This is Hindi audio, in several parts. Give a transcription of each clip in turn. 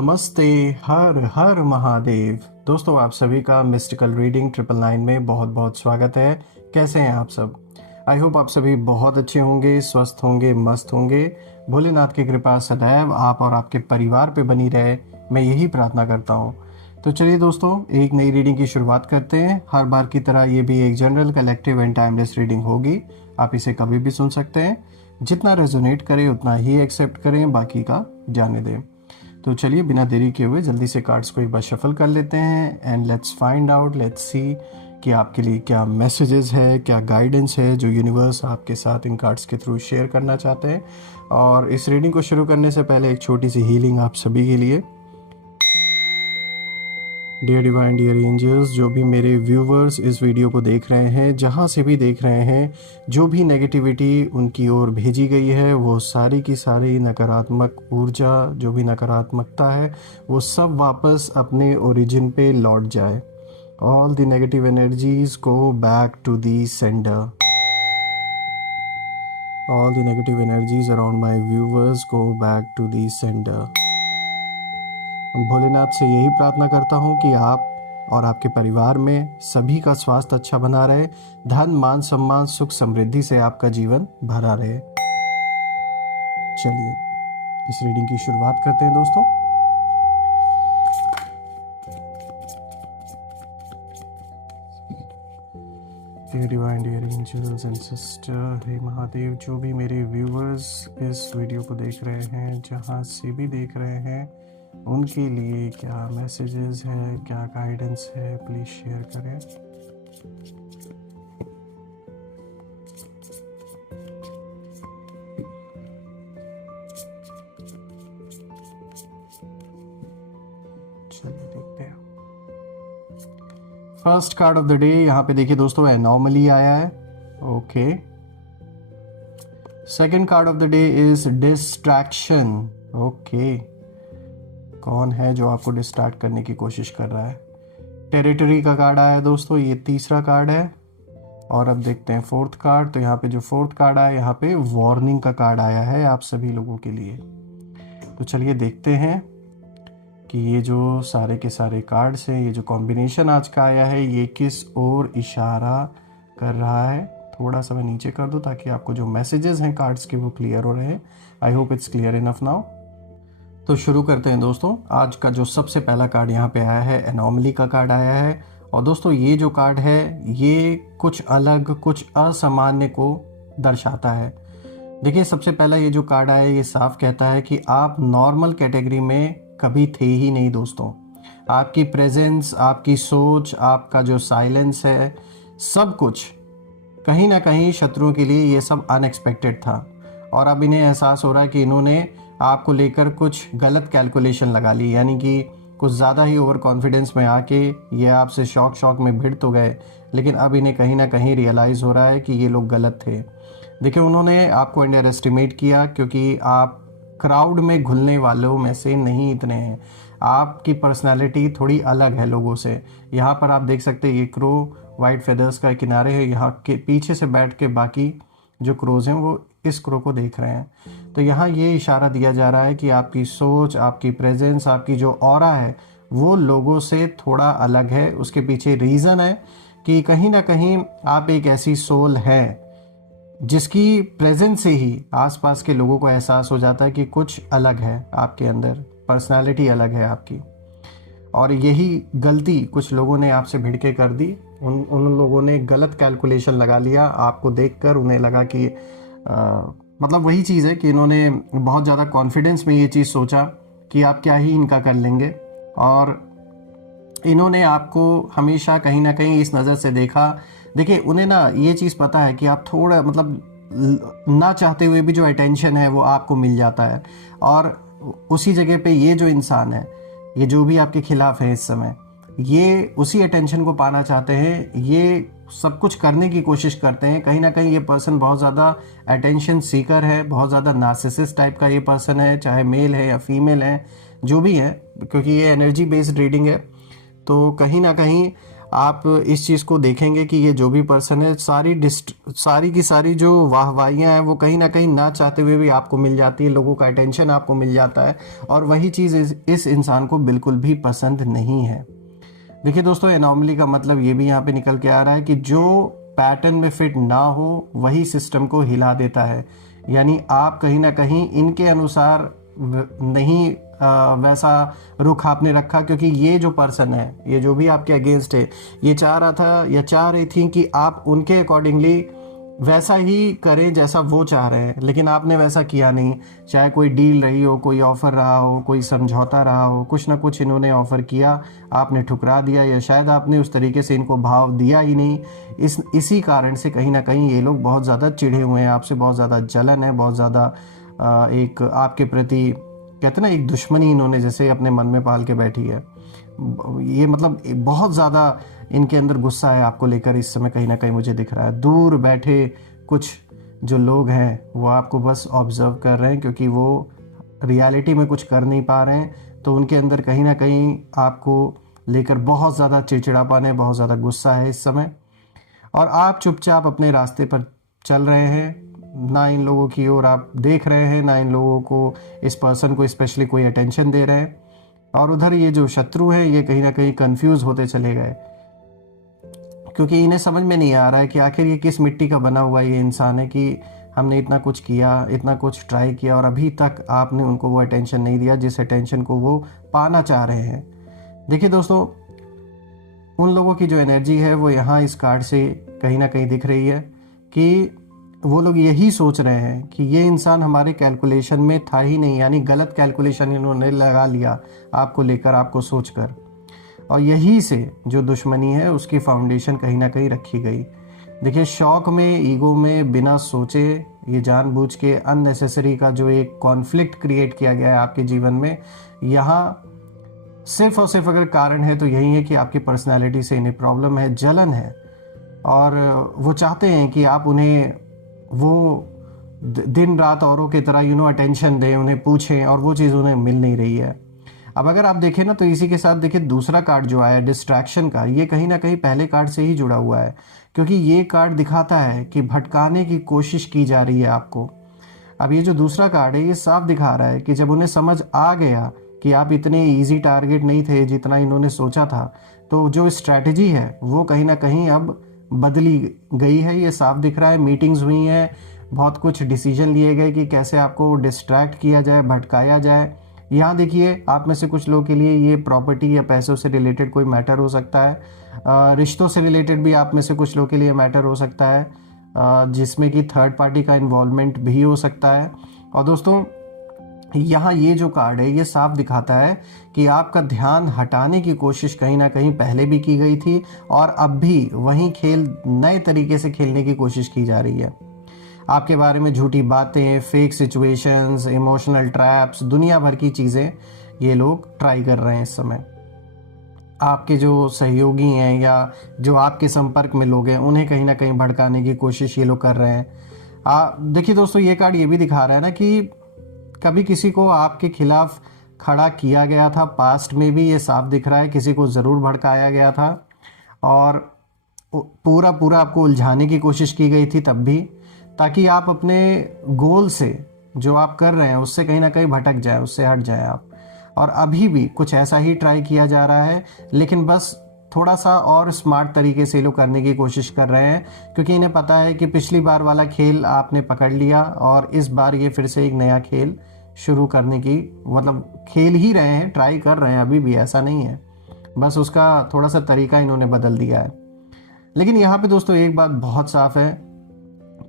नमस्ते। हर हर महादेव। दोस्तों, आप सभी का मिस्टिकल रीडिंग 999 में बहुत बहुत स्वागत है। कैसे हैं आप सब? आई होप आप सभी बहुत अच्छे होंगे, स्वस्थ होंगे, मस्त होंगे। भोलेनाथ की कृपा सदैव आप और आपके परिवार पे बनी रहे, मैं यही प्रार्थना करता हूँ। तो चलिए दोस्तों, एक नई रीडिंग की शुरुआत करते हैं। हर बार की तरह ये भी एक general, collective and timeless reading होगी। आप इसे कभी भी सुन सकते हैं। जितना रेजोनेट करे उतना ही एक्सेप्ट करें, बाकी का जाने दें। तो चलिए बिना देरी किए हुए जल्दी से कार्ड्स को एक बार शफल कर लेते हैं and let's find out, let's see कि आपके लिए क्या मैसेजेस है, क्या गाइडेंस है जो यूनिवर्स आपके साथ इन कार्ड्स के थ्रू शेयर करना चाहते हैं। और इस रीडिंग को शुरू करने से पहले एक छोटी सी हीलिंग आप सभी के लिए। डियर डिवाइन, डियर एंजल्स, जो भी मेरे व्यूवर्स इस वीडियो को देख रहे हैं, जहाँ से भी देख रहे हैं, जो भी नेगेटिविटी उनकी ओर भेजी गई है, वो सारी की सारी नकारात्मक ऊर्जा, जो भी नकारात्मकता है, वो सब वापस अपने ओरिजिन पे लौट जाए। All the negative energies go back to the sender. All the negative energies around my viewers go back to the sender. Bholenath से यही प्रार्थना करता हूँ कि आप और आपके परिवार में सभी का स्वास्थ्य अच्छा बना रहे, धन मान सम्मान सुख समृद्धि से आपका जीवन भरा रहे। चलिए इस रीडिंग की शुरुआत करते हैं दोस्तों। Dear divine, dear angels and sister, हे महादेव, जो भी मेरे व्यूवर्स इस वीडियो को देख रहे हैं, जहाँ से भी देख रहे हैं, उनके लिए क्या मैसेजेस है, क्या गाइडेंस है, प्लीज़ शेयर करें। चलिए देखते हैं। First card of the day, यहाँ पे देखिए दोस्तों, एनॉमली आया है। Okay. Second card of the day is distraction. Okay, कौन है जो आपको डिस्ट्रैक्ट करने की कोशिश कर रहा है? टेरिटरी का कार्ड आया है दोस्तों, ये तीसरा कार्ड है। और अब देखते हैं फोर्थ कार्ड। तो यहाँ पे जो फोर्थ कार्ड आया, यहाँ पे वार्निंग का कार्ड आया है आप सभी लोगों के लिए। तो चलिए देखते हैं कि ये जो सारे के सारे कार्ड्स हैं, ये जो कॉम्बिनेशन आज का आया है, ये किस ओर इशारा कर रहा है। थोड़ा सा मैं नीचे कर दूँ ताकि आपको जो मैसेजेस हैं कार्ड्स के वो क्लियर हो रहे हैं। I hope it's clear enough now. तो शुरू करते हैं दोस्तों। आज का जो सबसे पहला कार्ड यहाँ पे आया है, एनॉमली का कार्ड आया है। और दोस्तों ये जो कार्ड है, ये कुछ अलग, कुछ असामान्य को दर्शाता है। देखिए, सबसे पहला ये जो कार्ड आया है, ये साफ कहता है कि आप नॉर्मल कैटेगरी में कभी थे ही नहीं दोस्तों। आपकी प्रेजेंस, आपकी सोच, आपका जो साइलेंस है, सब कुछ कहीं ना कहीं शत्रुओं के लिए ये सब अनएक्सपेक्टेड था। और अब इन्हें एहसास हो रहा है कि इन्होंने आपको लेकर कुछ गलत कैलकुलेशन लगा ली, यानी कि कुछ ज़्यादा ही ओवर कॉन्फिडेंस में आके ये आपसे शौक में भिड़ तो गए, लेकिन अब इन्हें कहीं ना कहीं रियलाइज़ हो रहा है कि ये लोग गलत थे। देखिए, उन्होंने आपको अंडर एस्टिमेट किया क्योंकि आप क्राउड में घुलने वालों में से नहीं इतने हैं। आपकी पर्सनैलिटी थोड़ी अलग है लोगों से। यहाँ पर आप देख सकते हैं, ये क्रो वाइट फेदर्स का किनारे है, यहाँ के पीछे से बैठ के बाकी जो क्रोज हैं वो इस क्रो को देख रहे हैं। तो यहाँ ये इशारा दिया जा रहा है कि आपकी सोच, आपकी प्रेजेंस, आपकी जो ऑरा है, वो लोगों से थोड़ा अलग है। उसके पीछे रीज़न है कि कहीं ना कहीं आप एक ऐसी सोल है जिसकी प्रेजेंस से ही आसपास के लोगों को एहसास हो जाता है कि कुछ अलग है आपके अंदर, पर्सनालिटी अलग है आपकी। और यही गलती कुछ लोगों ने आपसे भिड़के कर दी। उन लोगों ने गलत कैलकुलेशन लगा लिया आपको देखकर। उन्हें लगा कि मतलब वही चीज़ है कि इन्होंने बहुत ज़्यादा कॉन्फिडेंस में ये चीज़ सोचा कि आप क्या ही इनका कर लेंगे। और इन्होंने आपको हमेशा कहीं ना कहीं इस नज़र से देखा। देखिए, उन्हें ना ये चीज़ पता है कि आप थोड़ा मतलब ना चाहते हुए भी जो अटेंशन है वो आपको मिल जाता है। और उसी जगह पे ये जो इंसान है, ये जो भी आपके खिलाफ है इस समय, ये उसी अटेंशन को पाना चाहते हैं। ये सब कुछ करने की कोशिश करते हैं। कहीं ना कहीं ये पर्सन बहुत ज़्यादा अटेंशन सीकर है, बहुत ज़्यादा नार्सिसिस्ट टाइप का ये पर्सन है, चाहे मेल है या फीमेल है, जो भी है, क्योंकि ये एनर्जी बेस्ड रीडिंग है। तो कहीं ना कहीं आप इस चीज़ को देखेंगे कि ये जो भी पर्सन है, सारी की सारी जो वाहवाहियाँ हैं वो कहीं ना कहीं ना चाहते हुए भी आपको मिल जाती है, लोगों का अटेंशन आपको मिल जाता है, और वही चीज़ इस इंसान को बिल्कुल भी पसंद नहीं है। देखिए दोस्तों, एनॉमली का मतलब ये भी यहाँ पे निकल के आ रहा है कि जो पैटर्न में फिट ना हो वही सिस्टम को हिला देता है। यानी आप कहीं ना कहीं इनके अनुसार नहीं वैसा रुख आपने रखा, क्योंकि ये जो पर्सन है, ये जो भी आपके अगेंस्ट है, ये चाह रहा था या चाह रही थी कि आप उनके अकॉर्डिंगली वैसा ही करें जैसा वो चाह रहे हैं, लेकिन आपने वैसा किया नहीं। चाहे कोई डील रही हो, कोई ऑफ़र रहा हो, कोई समझौता रहा हो, कुछ ना कुछ इन्होंने ऑफ़र किया, आपने ठुकरा दिया, या शायद आपने उस तरीके से इनको भाव दिया ही नहीं। इसी कारण से कहीं ना कहीं ये लोग बहुत ज़्यादा चिढ़े हुए हैं आपसे, बहुत ज़्यादा जलन है, बहुत ज़्यादा एक आपके प्रति कहते ना एक दुश्मनी इन्होंने जैसे अपने मन में पाल के बैठी है। ये मतलब बहुत ज़्यादा इनके अंदर गुस्सा है आपको लेकर इस समय, कहीं ना कहीं मुझे दिख रहा है। दूर बैठे कुछ जो लोग हैं वो आपको बस ऑब्जर्व कर रहे हैं, क्योंकि वो रियलिटी में कुछ कर नहीं पा रहे हैं, तो उनके अंदर कहीं ना कहीं आपको लेकर बहुत ज़्यादा चिड़चिड़ापन है, बहुत ज़्यादा गुस्सा है इस समय। और आप चुपचाप अपने रास्ते पर चल रहे हैं, ना इन लोगों की ओर आप देख रहे हैं, ना इन लोगों को, इस पर्सन को स्पेशली कोई अटेंशन दे रहे हैं। और उधर ये जो शत्रु हैं ये कहीं ना कहीं कंफ्यूज होते चले गए, क्योंकि इन्हें समझ में नहीं आ रहा है कि आखिर ये किस मिट्टी का बना हुआ ये इंसान है कि हमने इतना कुछ किया, इतना कुछ ट्राई किया, और अभी तक आपने उनको वो अटेंशन नहीं दिया जिस अटेंशन को वो पाना चाह रहे हैं। देखिए दोस्तों, उन लोगों की जो एनर्जी है वो यहाँ इस कार्ड से कहीं ना कहीं दिख रही है कि वो लोग यही सोच रहे हैं कि ये इंसान हमारे कैलकुलेशन में था ही नहीं, यानी गलत कैलकुलेशन इन्होंने लगा लिया आपको लेकर, आपको सोचकर, और यही से जो दुश्मनी है उसकी फाउंडेशन कहीं ना कहीं रखी गई। देखिए, शौक में, ईगो में, बिना सोचे, ये जानबूझ के अननेसेसरी का जो एक कॉन्फ्लिक्ट क्रिएट किया गया है आपके जीवन में, यहाँ सिर्फ और सिर्फ अगर कारण है तो यही है कि आपकी पर्सनैलिटी से इन्हें प्रॉब्लम है, जलन है, और वो चाहते हैं कि आप उन्हें वो दिन रात औरों की तरह अटेंशन दें, उन्हें पूछें, और वो चीज़ उन्हें मिल नहीं रही है। अब अगर आप देखें ना, तो इसी के साथ देखिए दूसरा कार्ड जो आया डिस्ट्रैक्शन का, ये कहीं ना कहीं पहले कार्ड से ही जुड़ा हुआ है, क्योंकि ये कार्ड दिखाता है कि भटकाने की कोशिश की जा रही है आपको। अब ये जो दूसरा कार्ड है ये साफ दिखा रहा है कि जब उन्हें समझ आ गया कि आप इतने इजी टारगेट नहीं थे जितना इन्होंने सोचा था, तो जो स्ट्रैटेजी है वो कहीं ना कहीं अब बदली गई है। ये साफ दिख रहा है, मीटिंग्स हुई हैं, बहुत कुछ डिसीजन लिए गए कि कैसे आपको डिस्ट्रैक्ट किया जाए, भटकाया जाए। यहाँ देखिए, आप में से कुछ लोगों के लिए ये प्रॉपर्टी या पैसों से रिलेटेड कोई मैटर हो सकता है, रिश्तों से रिलेटेड भी आप में से कुछ लोगों के लिए मैटर हो सकता है, जिसमें कि थर्ड पार्टी का इन्वॉल्वमेंट भी हो सकता है। और दोस्तों, यहाँ ये जो कार्ड है ये साफ दिखाता है कि आपका ध्यान हटाने की कोशिश कहीं ना कहीं पहले भी की गई थी, और अब भी वही खेल नए तरीके से खेलने की कोशिश की जा रही है। आपके बारे में झूठी बातें, फेक सिचुएशंस, इमोशनल ट्रैप्स, दुनिया भर की चीज़ें ये लोग ट्राई कर रहे हैं इस समय। आपके जो सहयोगी हैं या जो आपके संपर्क में लोग हैं उन्हें कहीं ना कहीं भड़काने की कोशिश ये लोग कर रहे हैं। देखिए दोस्तों, ये कार्ड ये भी दिखा रहा है ना कि कभी किसी को आपके खिलाफ खड़ा किया गया था, पास्ट में भी ये साफ दिख रहा है, किसी को ज़रूर भड़काया गया था, और पूरा पूरा आपको उलझाने की कोशिश की गई थी तब भी, ताकि आप अपने गोल से, जो आप कर रहे हैं उससे कहीं ना कहीं भटक जाए, उससे हट जाए आप। और अभी भी कुछ ऐसा ही ट्राई किया जा रहा है, लेकिन बस थोड़ा सा और स्मार्ट तरीके से लोग करने की कोशिश कर रहे हैं, क्योंकि इन्हें पता है कि पिछली बार वाला खेल आपने पकड़ लिया, और इस बार ये फिर से एक नया खेल शुरू करने की, मतलब खेल ही रहे हैं, ट्राई कर रहे हैं, अभी भी ऐसा नहीं है, बस उसका थोड़ा सा तरीका इन्होंने बदल दिया है। लेकिन यहाँ पे दोस्तों एक बात बहुत साफ है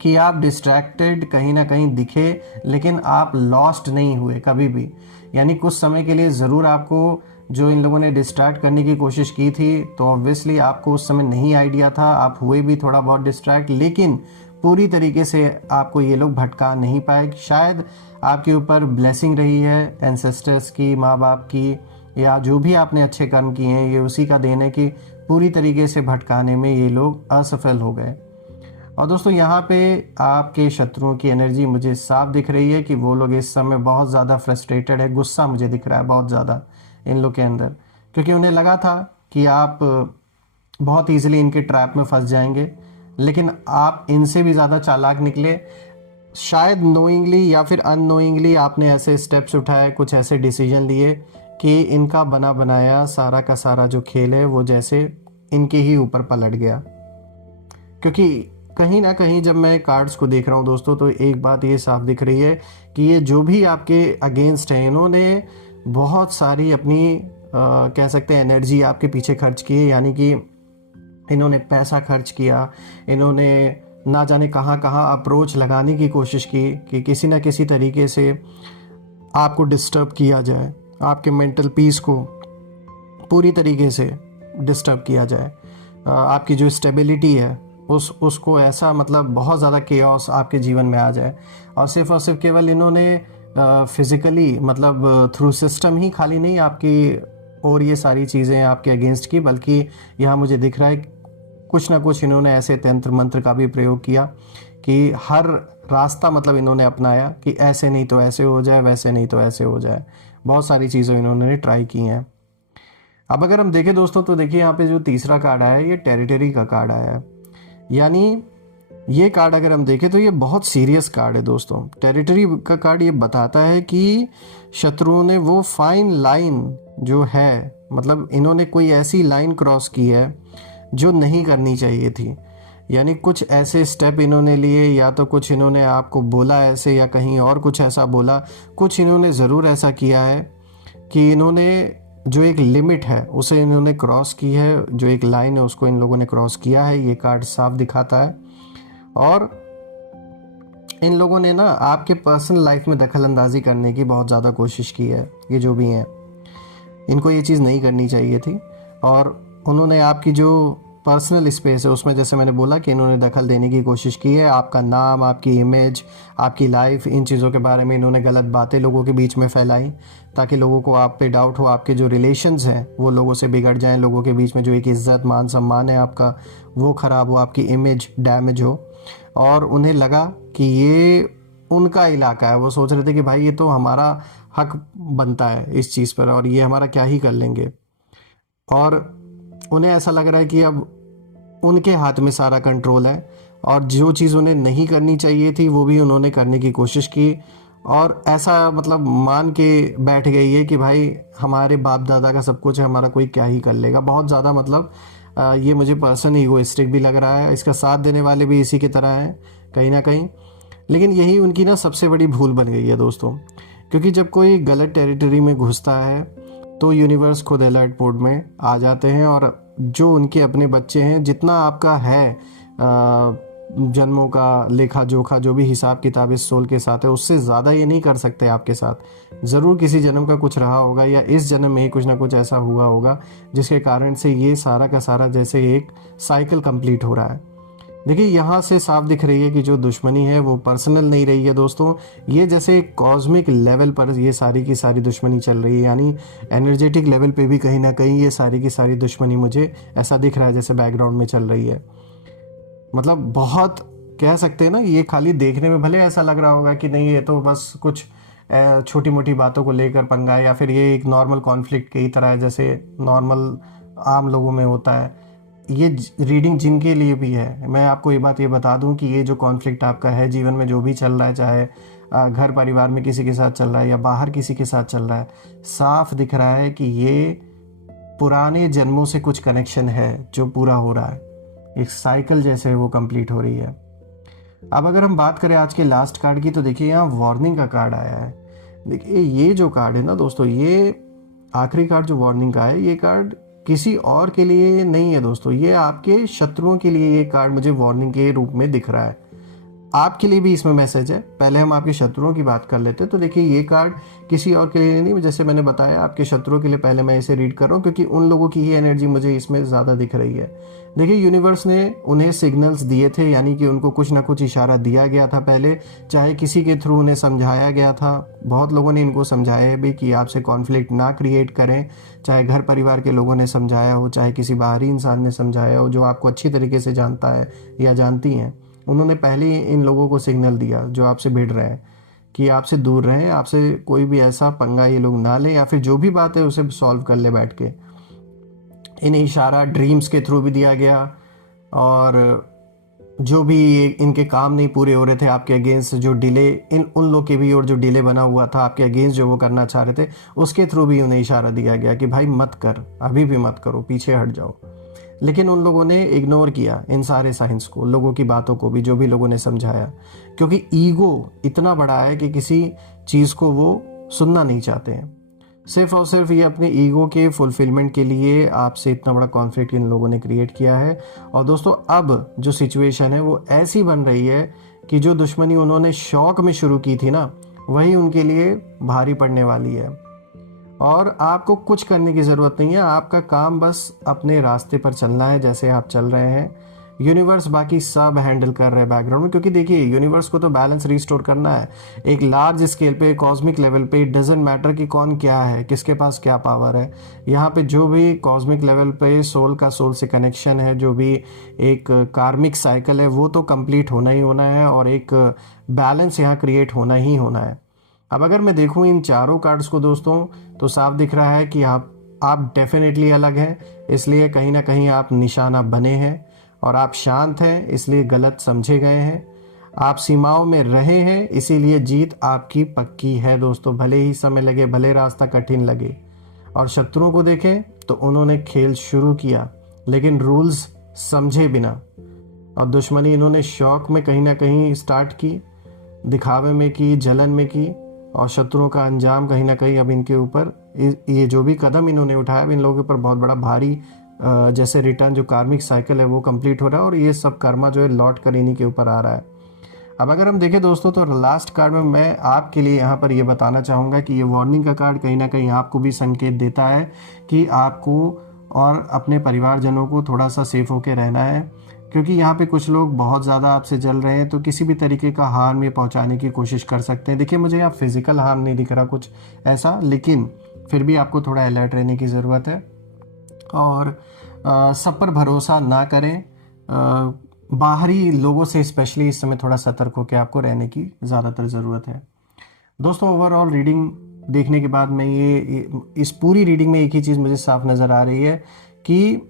कि आप डिस्ट्रैक्टेड कहीं ना कहीं दिखे, लेकिन आप लॉस्ट नहीं हुए कभी भी। यानी कुछ समय के लिए ज़रूर आपको जो इन लोगों ने डिस्ट्रैक्ट करने की कोशिश की थी, तो ऑब्वियसली आपको उस समय नहीं आइडिया था, आप हुए भी थोड़ा बहुत डिस्ट्रैक्ट, लेकिन पूरी तरीके से आपको ये लोग भटका नहीं पाए। शायद आपके ऊपर ब्लेसिंग रही है एंसेस्टर्स की, माँ बाप की, या जो भी आपने अच्छे कर्म किए हैं, ये उसी का देन है कि पूरी तरीके से भटकाने में ये लोग असफल हो गए। और दोस्तों, यहाँ पे आपके शत्रुओं की एनर्जी मुझे साफ दिख रही है कि वो लोग इस समय बहुत ज़्यादा फ्रस्ट्रेटेड है, गुस्सा मुझे दिख रहा है बहुत ज़्यादा इन लोग के अंदर, क्योंकि उन्हें लगा था कि आप बहुत ईजिली इनके ट्रैप में फंस जाएंगे, लेकिन आप इनसे भी ज़्यादा चालाक निकले। शायद नोइंगली या फिर अननोइंगली आपने ऐसे स्टेप्स उठाए, कुछ ऐसे डिसीजन लिए कि इनका बना बनाया सारा का सारा जो खेल है वो जैसे इनके ही ऊपर पलट गया। क्योंकि कहीं ना कहीं जब मैं कार्ड्स को देख रहा हूँ दोस्तों, तो एक बात ये साफ दिख रही है कि ये जो भी आपके अगेंस्ट हैं, इन्होंने बहुत सारी अपनी कह सकते हैं एनर्जी आपके पीछे खर्च की है। यानी कि इन्होंने पैसा खर्च किया, इन्होंने ना जाने कहाँ कहाँ अप्रोच लगाने की कोशिश की कि किसी ना किसी तरीके से आपको डिस्टर्ब किया जाए, आपके मेंटल पीस को पूरी तरीके से डिस्टर्ब किया जाए, आपकी जो स्टेबिलिटी है उसको ऐसा मतलब बहुत ज़्यादा केओस आपके जीवन में आ जाए। और सिर्फ केवल इन्होंने फिज़िकली मतलब थ्रू सिस्टम ही खाली नहीं आपकी और ये सारी चीज़ें आपके अगेंस्ट की, बल्कि यहाँ मुझे दिख रहा है कुछ ना कुछ इन्होंने ऐसे तंत्र मंत्र का भी प्रयोग किया कि हर रास्ता मतलब इन्होंने अपनाया कि ऐसे नहीं तो ऐसे हो जाए, वैसे नहीं तो ऐसे हो जाए। बहुत सारी चीज़ें इन्होंने ट्राई की हैं। अब अगर हम देखें दोस्तों, तो देखिए यहाँ पे जो तीसरा कार्ड आया है ये टेरिटरी का कार्ड आया है। यानी ये कार्ड अगर हम देखें तो ये बहुत सीरियस कार्ड है दोस्तों। टेरिटरी का कार्ड ये बताता है कि शत्रुओं ने वो फाइन लाइन जो है, मतलब इन्होंने कोई ऐसी लाइन क्रॉस की है जो नहीं करनी चाहिए थी। यानी कुछ ऐसे स्टेप इन्होंने लिए, या तो कुछ इन्होंने आपको बोला ऐसे, या कहीं और कुछ ऐसा बोला, कुछ इन्होंने ज़रूर ऐसा किया है कि इन्होंने जो एक लिमिट है उसे इन्होंने क्रॉस की है, जो एक लाइन है उसको इन लोगों ने क्रॉस किया है। ये कार्ड साफ दिखाता है। और इन लोगों ने ना आपके पर्सनल लाइफ में दखल अंदाजी करने की बहुत ज़्यादा कोशिश की है। ये जो भी हैं, इनको ये चीज़ नहीं करनी चाहिए थी। और उन्होंने आपकी जो पर्सनल स्पेस है उसमें, जैसे मैंने बोला कि इन्होंने दखल देने की कोशिश की है। आपका नाम, आपकी इमेज, आपकी लाइफ, इन चीज़ों के बारे में इन्होंने गलत बातें लोगों के बीच में फैलाई, ताकि लोगों को आप पे डाउट हो, आपके जो रिलेशंस हैं वो लोगों से बिगड़ जाएं, लोगों के बीच में जो एक इज़्ज़त मान सम्मान है आपका वो ख़राब हो, आपकी इमेज डैमेज हो। और उन्हें लगा कि ये उनका इलाका है। वो सोच रहे थे कि भाई ये तो हमारा हक बनता है इस चीज़ पर, और ये हमारा क्या ही कर लेंगे। और उन्हें ऐसा लग रहा है कि अब उनके हाथ में सारा कंट्रोल है, और जो चीज़ उन्हें नहीं करनी चाहिए थी वो भी उन्होंने करने की कोशिश की। और ऐसा मतलब मान के बैठ गई है कि भाई हमारे बाप दादा का सब कुछ है, हमारा कोई क्या ही कर लेगा। बहुत ज़्यादा मतलब ये मुझे पर्सन ईगोइस्टिक भी लग रहा है। इसका साथ देने वाले भी इसी की तरह हैं कहीं ना कहीं। लेकिन यही उनकी ना सबसे बड़ी भूल बन गई है दोस्तों, क्योंकि जब कोई गलत टेरिटरी में घुसता है तो यूनिवर्स खुद अलर्ट मोड में आ जाते हैं, और जो उनके अपने बच्चे हैं, जितना आपका है जन्मों का लेखा जोखा, जो भी हिसाब किताब इस सोल के साथ है, उससे ज़्यादा ये नहीं कर सकते आपके साथ। ज़रूर किसी जन्म का कुछ रहा होगा, या इस जन्म में ही कुछ ना कुछ ऐसा हुआ होगा जिसके कारण से ये सारा का सारा जैसे एक साइकिल कंप्लीट हो रहा है। देखिए यहाँ से साफ दिख रही है कि जो दुश्मनी है वो पर्सनल नहीं रही है दोस्तों, ये जैसे कॉस्मिक लेवल पर ये सारी की सारी दुश्मनी चल रही है। यानी एनर्जेटिक लेवल पे भी कहीं ना कहीं ये सारी की सारी दुश्मनी मुझे ऐसा दिख रहा है जैसे बैकग्राउंड में चल रही है। मतलब बहुत कह सकते हैं ना, ये खाली देखने में भले ऐसा लग रहा होगा कि नहीं ये तो बस कुछ छोटी मोटी बातों को लेकर पंगा है, या फिर ये एक नॉर्मल कॉन्फ्लिक्ट की तरह है जैसे नॉर्मल आम लोगों में होता है। ये रीडिंग जिनके लिए भी है, मैं आपको ये बता दूं कि ये जो कॉन्फ्लिक्ट आपका है जीवन में, जो भी चल रहा है, चाहे घर परिवार में किसी के साथ चल रहा है या बाहर किसी के साथ चल रहा है, साफ दिख रहा है कि ये पुराने जन्मों से कुछ कनेक्शन है जो पूरा हो रहा है। एक साइकिल जैसे वो कंप्लीट हो रही है। अब अगर हम बात करें आज के लास्ट कार्ड की, तो देखिए यहाँ वार्निंग का कार्ड आया है। देखिए ये जो कार्ड है ना दोस्तों, ये आखिरी कार्ड जो वार्निंग का है, ये कार्ड किसी और के लिए नहीं है दोस्तों, ये आपके शत्रुओं के लिए ये कार्ड मुझे वार्निंग के रूप में दिख रहा है। आपके लिए भी इसमें मैसेज है। पहले हम आपके शत्रुओं की बात कर लेते हैं। तो देखिए ये कार्ड किसी और के लिए नहीं, जैसे मैंने बताया आपके शत्रुओं के लिए पहले मैं इसे रीड कर रहा हूँ, क्योंकि उन लोगों की ही एनर्जी मुझे इसमें ज़्यादा दिख रही है। देखिए यूनिवर्स ने उन्हें सिग्नल्स दिए थे, यानी कि उनको कुछ ना कुछ इशारा दिया गया था पहले, चाहे किसी के थ्रू उन्हें समझाया गया था। बहुत लोगों ने इनको समझाया भी कि आपसे कॉन्फ्लिक्ट ना क्रिएट करें, चाहे घर परिवार के लोगों ने समझाया हो, चाहे किसी बाहरी इंसान ने समझाया हो जो आपको अच्छी तरीके से जानता है या जानती हैं। उन्होंने पहले ही इन लोगों को सिग्नल दिया जो आपसे भिड़ रहे हैं कि आपसे दूर रहें, आपसे कोई भी ऐसा पंगा ये लोग ना लें, या फिर जो भी बात है उसे सॉल्व कर ले बैठ के। इन्हें इशारा ड्रीम्स के थ्रू भी दिया गया, और जो भी इनके काम नहीं पूरे हो रहे थे आपके अगेंस्ट, जो डिले उन लोग के भी, और जो डिले बना हुआ था आपके अगेंस्ट जो वो करना चाह रहे थे, उसके थ्रू भी उन्हें इशारा दिया गया कि भाई मत कर, अभी भी मत करो, पीछे हट जाओ। लेकिन उन लोगों ने इग्नोर किया इन सारे साइंस को, लोगों की बातों को भी, जो भी लोगों ने समझाया, क्योंकि ईगो इतना बड़ा है कि किसी चीज़ को वो सुनना नहीं चाहते हैं। सिर्फ और सिर्फ ये अपने ईगो के फुलफिलमेंट के लिए आपसे इतना बड़ा कॉन्फ्लिक्ट इन लोगों ने क्रिएट किया है। और दोस्तों अब जो सिचुएशन है वो ऐसी बन रही है कि जो दुश्मनी उन्होंने शौक में शुरू की थी ना, वही उनके लिए भारी पड़ने वाली है। और आपको कुछ करने की ज़रूरत नहीं है, आपका काम बस अपने रास्ते पर चलना है जैसे आप चल रहे हैं। यूनिवर्स बाकी सब हैंडल कर रहे हैं बैकग्राउंड में, क्योंकि देखिए यूनिवर्स को तो बैलेंस रिस्टोर करना है एक लार्ज स्केल पे, कॉस्मिक लेवल पे। इट डजेंट मैटर कि कौन क्या है, किसके पास क्या पावर है। यहाँ पे जो भी कॉस्मिक लेवल पे सोल का सोल से कनेक्शन है, जो भी एक कार्मिक साइकिल है, वो तो कंप्लीट होना ही होना है, और एक बैलेंस यहाँ क्रिएट होना ही होना है। अब अगर मैं देखूँ इन चारों कार्ड्स को दोस्तों, तो साफ दिख रहा है कि आप डेफिनेटली अलग हैं, इसलिए कहीं ना कहीं आप निशाना बने हैं, और आप शांत हैं इसलिए गलत समझे गए हैं। आप सीमाओं में रहे हैं इसीलिए जीत आपकी पक्की है दोस्तों, भले ही समय लगे, भले रास्ता कठिन लगे। और शत्रुओं को देखें तो उन्होंने खेल शुरू किया लेकिन रूल्स समझे बिना, और दुश्मनी इन्होंने शौक में कहीं ना कहीं स्टार्ट की, दिखावे में की, जलन में की, और शत्रुओं का अंजाम कहीं ना कहीं अब इनके ऊपर, ये जो भी कदम इन्होंने उठाया अब इन लोगों के ऊपर बहुत बड़ा भारी, जैसे रिटर्न जो कार्मिक साइकिल है वो कंप्लीट हो रहा है, और ये सब कर्मा जो है लौट कर इन्हीं के ऊपर आ रहा है। अब अगर हम देखें दोस्तों तो लास्ट कार्ड में मैं आपके लिए यहाँ पर ये बताना चाहूँगा कि ये वार्निंग का कार्ड कहीं ना कहीं आपको भी संकेत देता है कि आपको और अपने परिवारजनों को थोड़ा सा सेफ होकर रहना है, क्योंकि यहाँ पे कुछ लोग बहुत ज़्यादा आपसे जल रहे हैं, तो किसी भी तरीके का हार्म ये पहुँचाने की कोशिश कर सकते हैं। देखिए मुझे यहाँ फिजिकल हार्म नहीं दिख रहा कुछ ऐसा, लेकिन फिर भी आपको थोड़ा अलर्ट रहने की ज़रूरत है, और सब पर भरोसा ना करें। बाहरी लोगों से स्पेशली इस समय थोड़ा सतर्क होकर आपको रहने की ज़्यादातर ज़रूरत है। दोस्तों ओवरऑल रीडिंग देखने के बाद मैं इस पूरी रीडिंग में एक ही चीज़ मुझे साफ नज़र आ रही है कि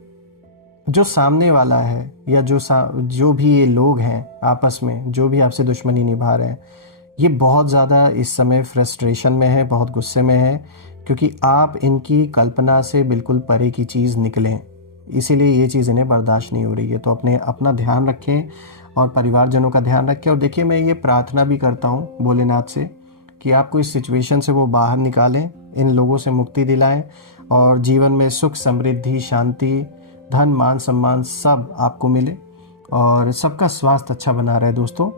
जो सामने वाला है, या जो भी ये लोग हैं आपस में, जो भी आपसे दुश्मनी निभा रहे हैं, ये बहुत ज़्यादा इस समय फ्रस्ट्रेशन में है, बहुत गुस्से में है, क्योंकि आप इनकी कल्पना से बिल्कुल परे की चीज़ निकलें, इसीलिए ये चीज़ इन्हें बर्दाश्त नहीं हो रही है। तो अपना ध्यान रखें और परिवारजनों का ध्यान रखें। और देखिए मैं ये प्रार्थना भी करता हूँ भोलेनाथ से कि आपको इस सिचुएशन से वो बाहर निकालें, इन लोगों से मुक्ति दिलाएं, और जीवन में सुख, समृद्धि, शांति, धन, मान, सम्मान सब आपको मिले, और सबका स्वास्थ्य अच्छा बना रहे। दोस्तों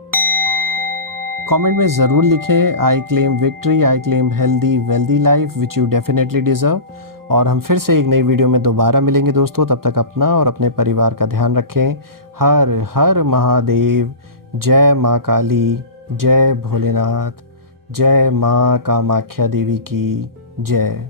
कमेंट में ज़रूर लिखें, I claim victory, I claim healthy wealthy life which you definitely deserve. और हम फिर से एक नई वीडियो में दोबारा मिलेंगे दोस्तों, तब तक अपना और अपने परिवार का ध्यान रखें। हर हर महादेव। जय माँ काली, जय भोलेनाथ, जय माँ कामाख्या देवी की जय।